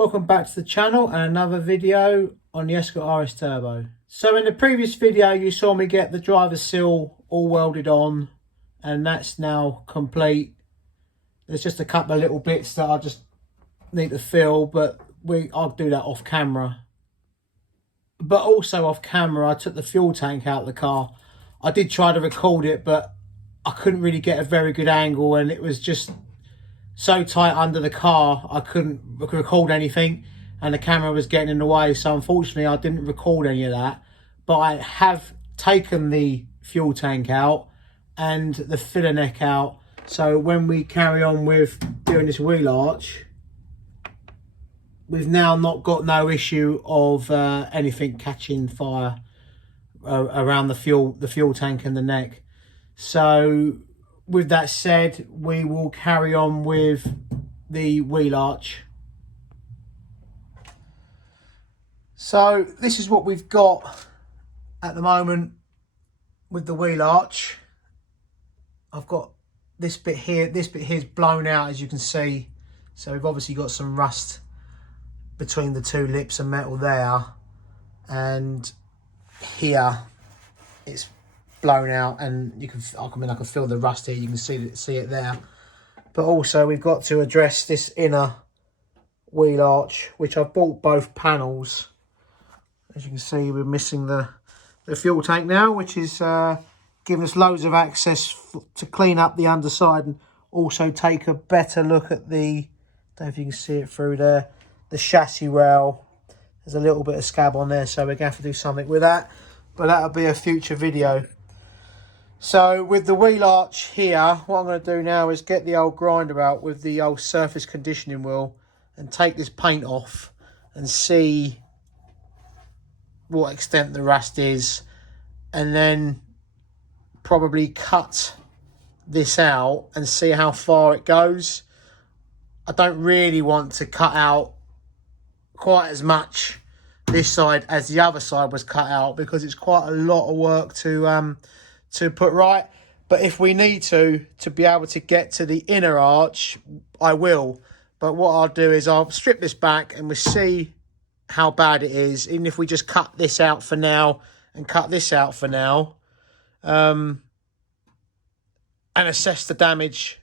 Welcome back to the channel and another video on the Escort RS Turbo. So in the previous video you saw me get the driver's sill all welded on, and that's now complete. There's just a couple of little bits that I just need to fill, but I'll do that off camera. But also off camera I took the fuel tank out of the car. I did try to record it, but I couldn't really get a very good angle, and it was just so tight under the car I couldn't record anything, and the camera was getting in the way, so unfortunately I didn't record any of that. But I have taken the fuel tank out and the filler neck out, so when we carry on with doing this wheel arch, we've now not got no issue of anything catching fire around the fuel tank and the neck. So with that said, we will carry on with the wheel arch. So this is what we've got at the moment with the wheel arch. I've got this bit here is blown out, as you can see. So we've obviously got some rust between the two lips of metal there, and here it's blown out, and I can feel the rust here. You can see it there. But also we've got to address this inner wheel arch, which I've bought both panels. As you can see, we're missing the fuel tank now, which is giving us loads of access to clean up the underside and also take a better look at the, I don't know if you can see it through there, the chassis rail. There's a little bit of scab on there, so we're going to have to do something with that, but that'll be a future video. So with the wheel arch here, what I'm going to do now is get the old grinder out with the old surface conditioning wheel and take this paint off and see what extent the rust is, and then probably cut this out and see how far it goes. I don't really want to cut out quite as much this side as the other side was cut out, because it's quite a lot of work to put right. But if we need to be able to get to the inner arch, I will. But what I'll do is I'll strip this back and we'll see how bad it is, even if we just cut this out for now and cut this out for now, and assess the damage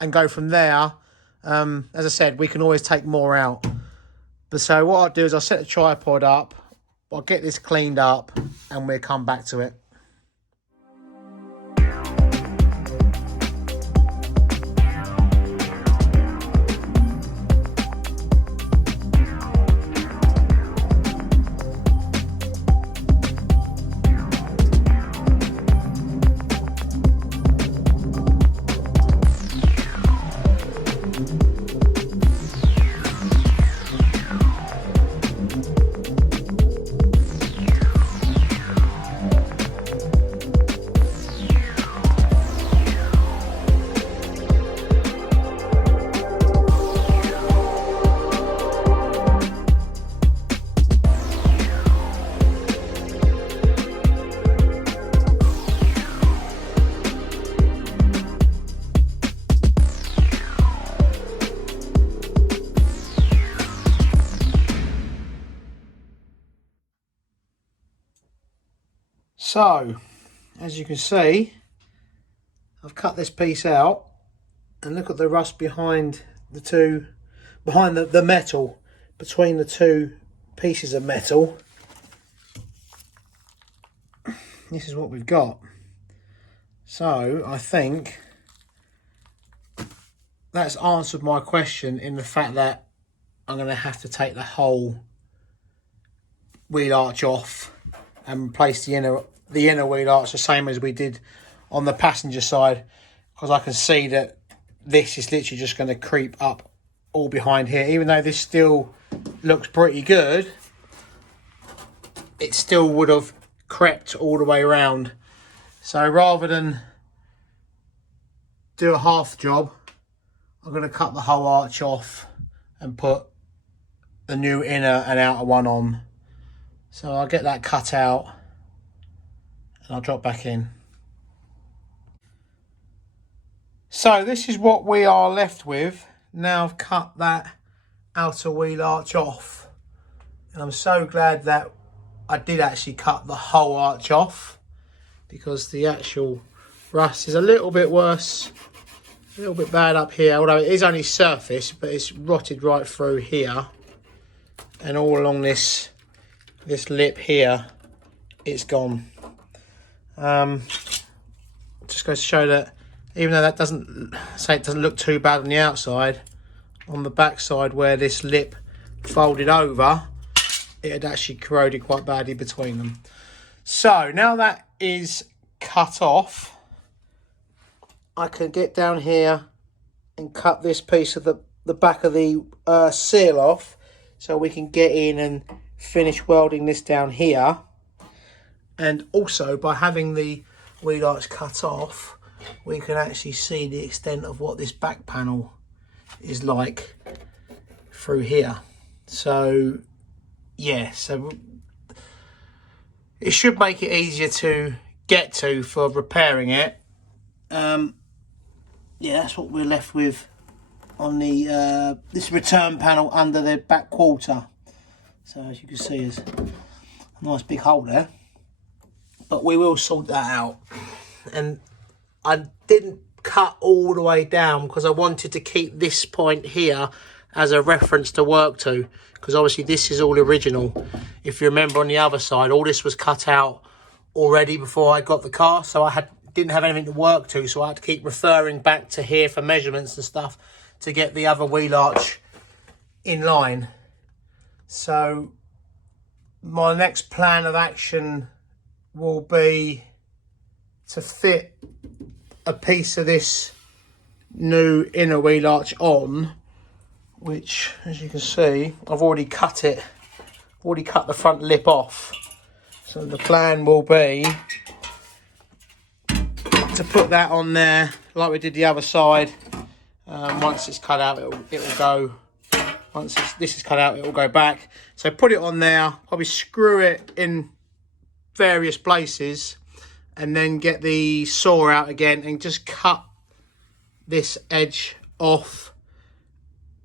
and go from there. As I said, we can always take more out. But so what I'll do is I'll set the tripod up, I'll get this cleaned up, and we'll come back to it. So, as you can see, I've cut this piece out, and look at the rust behind the metal, between the two pieces of metal. This is what we've got. So, I think that's answered my question, in the fact that I'm going to have to take the whole wheel arch off and replace the inner wheel arch the same as we did on the passenger side, because I can see that this is literally just going to creep up all behind here. Even though this still looks pretty good, it still would have crept all the way around. So rather than do a half job, I'm going to cut the whole arch off and put the new inner and outer one on. So I'll get that cut out and I'll drop back in. So this is what we are left with. Now I've cut that outer wheel arch off. And I'm so glad that I did actually cut the whole arch off, because the actual rust is a little bit worse, a little bit bad up here, although it is only surface, but it's rotted right through here and all along this lip here. It's gone. Just goes to show that even though that doesn't look too bad on the outside, on the back side where this lip folded over, it had actually corroded quite badly between them. So now that is cut off, I can get down here and cut this piece of the back of the seal off, so we can get in and finish welding this down here. And also, by having the wheel arch cut off, we can actually see the extent of what this back panel is like through here. So yeah, so it should make it easier to get to for repairing it. Yeah, that's what we're left with on the this return panel under the back quarter. So as you can see, there's a nice big hole there, but we will sort that out. And I didn't cut all the way down because I wanted to keep this point here as a reference to work to, because obviously this is all original. If you remember, on the other side, all this was cut out already before I got the car, so I didn't have anything to work to, so I had to keep referring back to here for measurements and stuff to get the other wheel arch in line. So my next plan of action will be to fit a piece of this new inner wheel arch on, which, as you can see, I've already cut it. Already cut the front lip off. So the plan will be to put that on there like we did the other side. Once it's cut out, it will go. Once this is cut out, it will go back. So put it on there, probably screw it in various places, and then get the saw out again and just cut this edge off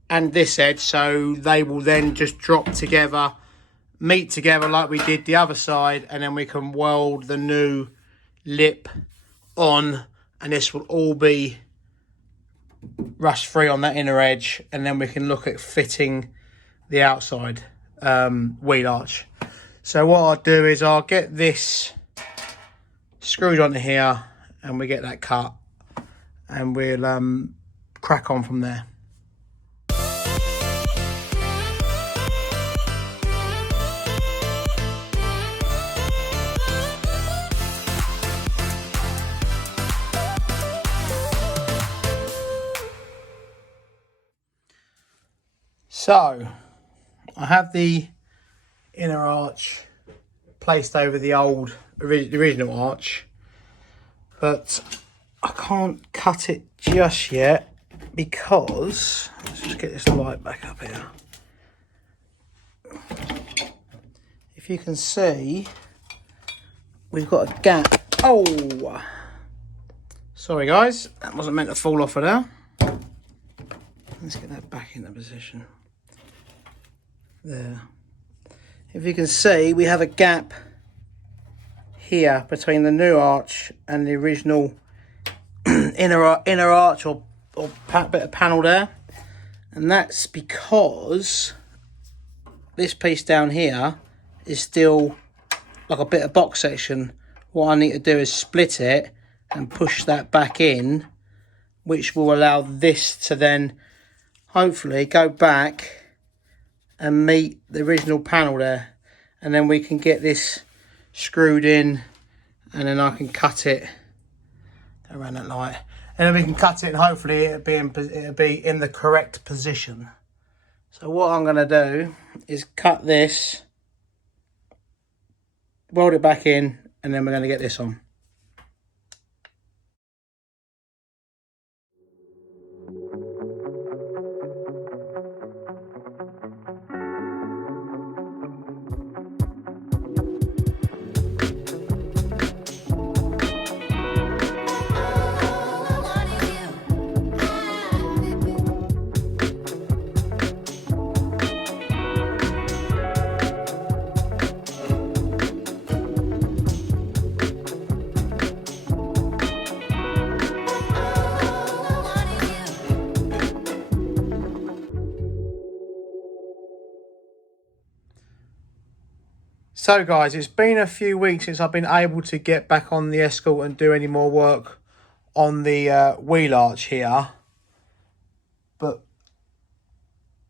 and this edge, so they will then just drop together, meet together like we did the other side, and then we can weld the new lip on, and this will all be rust free on that inner edge, and then we can look at fitting the outside wheel arch. So what I'll do is I'll get this screwed onto here and we get that cut, and we'll crack on from there. So I have the inner arch placed over the original arch, but I can't cut it just yet because, let's just get this light back up here. If you can see, we've got a gap. Oh, sorry guys, that wasn't meant to fall off of there. Let's get that back into position. There. If you can see, we have a gap here between the new arch and the original inner arch or bit of panel there, and that's because this piece down here is still like a bit of box section. What I need to do is split it and push that back in, which will allow this to then hopefully go back and meet the original panel there, and then we can get this screwed in, and then I can cut it around that light, and then we can cut it, and hopefully it'll be in the correct position. So what I'm going to do is cut this, weld it back in, and then we're going to get this on. So guys, it's been a few weeks since I've been able to get back on the Escort and do any more work on the wheel arch here. But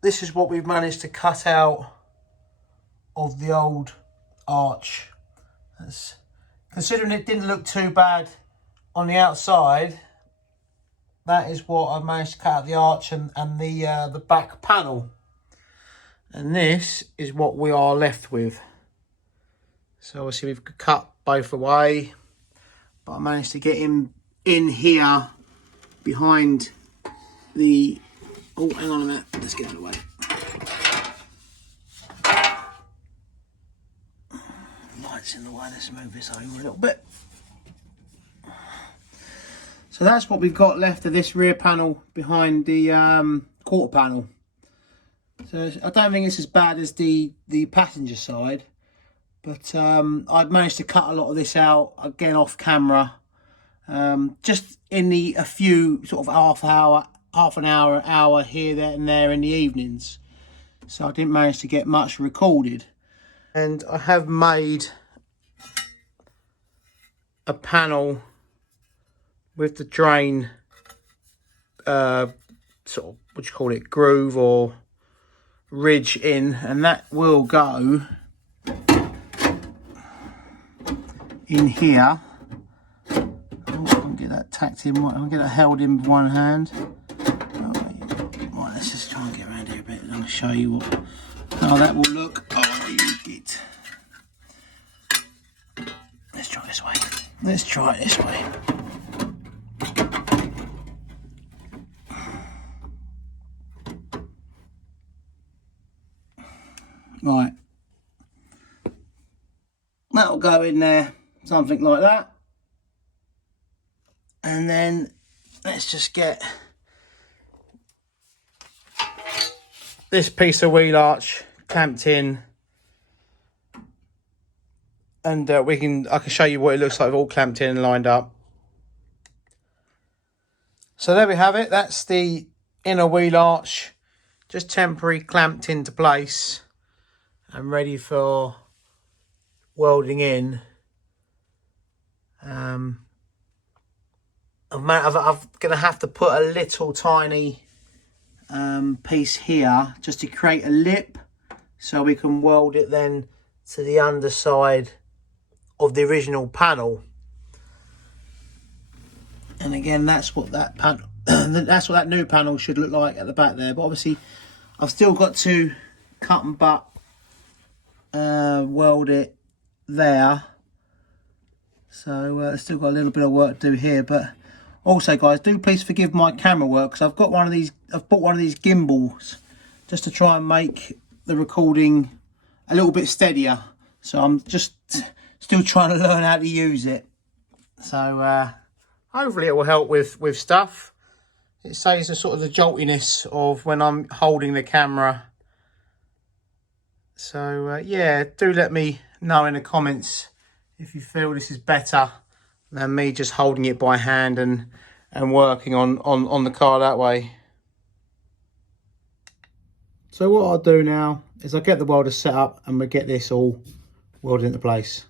this is what we've managed to cut out of the old arch. Considering it didn't look too bad on the outside, that is what I've managed to cut out the arch and the back panel. And this is what we are left with. So obviously we've cut both away, but I managed to get him in here behind the, oh, hang on a minute, let's get out of the way. Light's in the way, let's move this over a little bit. So that's what we've got left of this rear panel behind the quarter panel. So I don't think it's as bad as the passenger side, but I've managed to cut a lot of this out again off camera, just in a few sort of half an hour here, there and there in the evenings. So I didn't manage to get much recorded. And I have made a panel with the drain sort of, what you call it, groove or ridge in, and that will go in here. Oh, I can get that tacked in, I can get that held in with one hand. Right, let's just try and get around here a bit. I'm going to show you how that will look. Oh, you get. Let's try this way. Let's try it this way. Right, that'll go in there, something like that. And then let's just get this piece of wheel arch clamped in, and I can show you what it looks like all clamped in and lined up. So there we have it. That's the inner wheel arch, just temporarily clamped into place and ready for welding in. I'm going to have to put a little tiny piece here just to create a lip, so we can weld it then to the underside of the original panel. And again, that's what that panel that's what that new panel should look like at the back there. But obviously I've still got to cut and butt weld it there, so still got a little bit of work to do here. But also guys, do please forgive my camera work, because I've bought one of these gimbals just to try and make the recording a little bit steadier. So I'm just still trying to learn how to use it. So hopefully it will help with stuff. It saves the sort of the joltiness of when I'm holding the camera. So yeah, do let me know in the comments if you feel this is better than me just holding it by hand and working on the car that way. So what I'll do now is I'll get the welder set up and we'll get this all welded into place.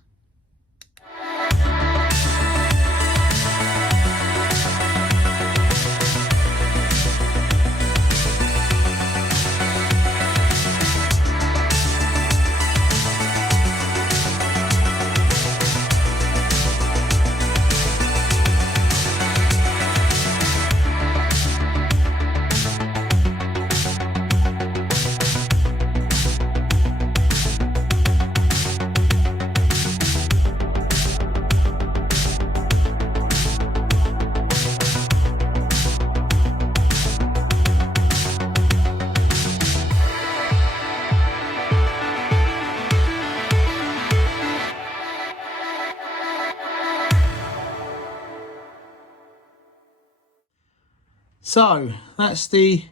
So that's the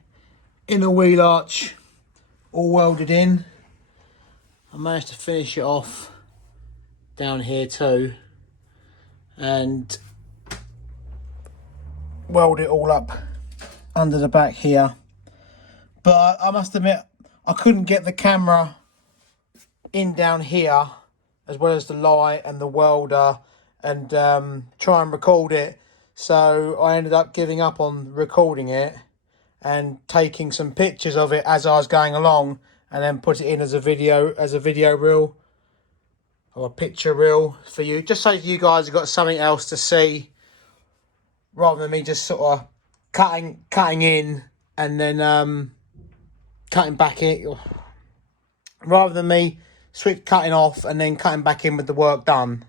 inner wheel arch all welded in. I managed to finish it off down here too and weld it all up under the back here. But I must admit, I couldn't get the camera in down here as well as the light and the welder, and try and record it. So I ended up giving up on recording it and taking some pictures of it as I was going along, and then put it in as a video reel or a picture reel for you, just so you guys have got something else to see, rather than me just sort of cutting in and then cutting back in, rather than me cutting off and then cutting back in with the work done.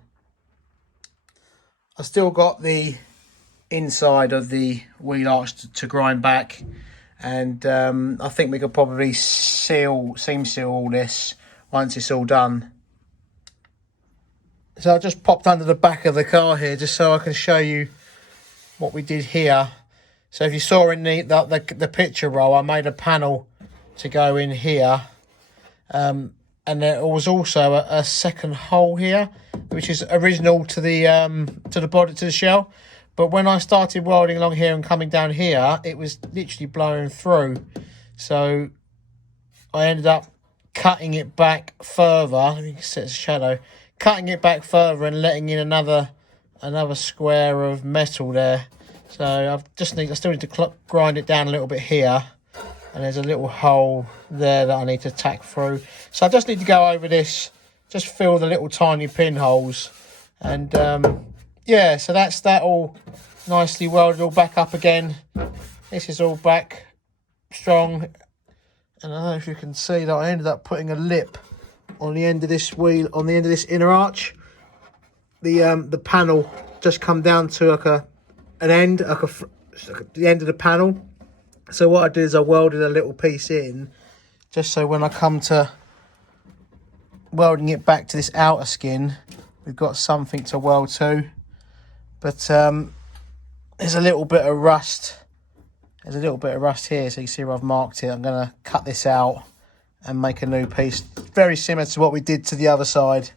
I still got the inside of the wheel arch to grind back, and I think we could probably seam seal all this once it's all done. So I just popped under the back of the car here just so I can show you what we did here. So if you saw in the picture roll, I made a panel to go in here, and there was also a second hole here, which is original to the body, to the shell. But when I started welding along here and coming down here, it was literally blowing through. So I ended up cutting it back further. Let me set a shadow. Cutting it back further and letting in another square of metal there. So I still need to grind it down a little bit here, and there's a little hole there that I need to tack through. So I just need to go over this, just fill the little tiny pinholes, and yeah. So that's that all nicely welded all back up again. This is all back strong, and I don't know if you can see that I ended up putting a lip on the end of this wheel, on the end of this inner arch. The panel just come down to like an end, like the end of the panel. So what I did is I welded a little piece in, just so when I come to welding it back to this outer skin, we've got something to weld to. But there's a little bit of rust. There's a little bit of rust here, so you see where I've marked it. I'm going to cut this out and make a new piece, very similar to what we did to the other side.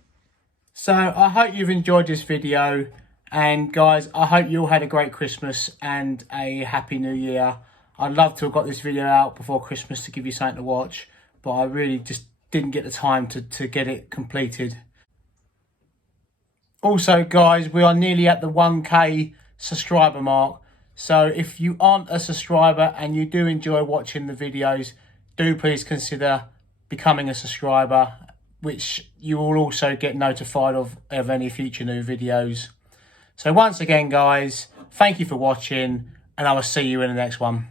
So I hope you've enjoyed this video, and guys, I hope you all had a great Christmas and a happy new year. I'd love to have got this video out before Christmas to give you something to watch, but I really just didn't get the time to get it completed. Also guys, we are nearly at the 1K subscriber mark, so if you aren't a subscriber and you do enjoy watching the videos, do please consider becoming a subscriber, which you will also get notified of any future new videos. So once again guys, thank you for watching, and I will see you in the next one.